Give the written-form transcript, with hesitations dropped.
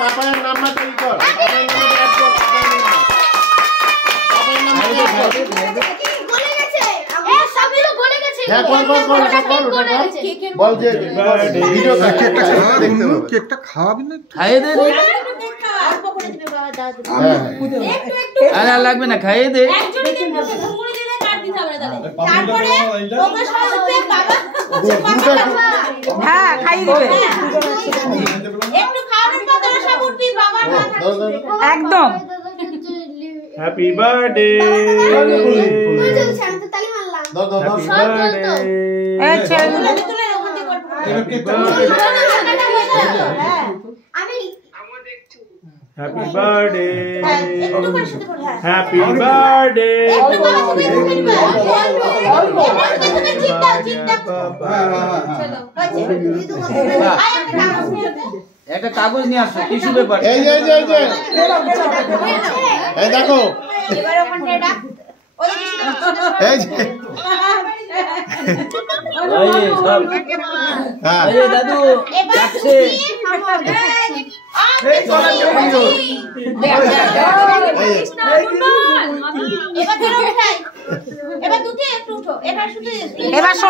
পাপার নাম্বার তৈরি কর। হ্যাঁ বল যে ভিডিও কেকটা খাওয়াবি না? খাইয়ে দে। আরে আর লাগবে না, খাইয়ে দে। হ্যাঁ খাইয়ে দিবে একদম। Happy birthday. Happy birthday. Happy birthday. একটা কাগজ নিয়ে আসো, টিস্যু পেপার। এই দেখো এই যে দাদু যাচ্ছে। এবার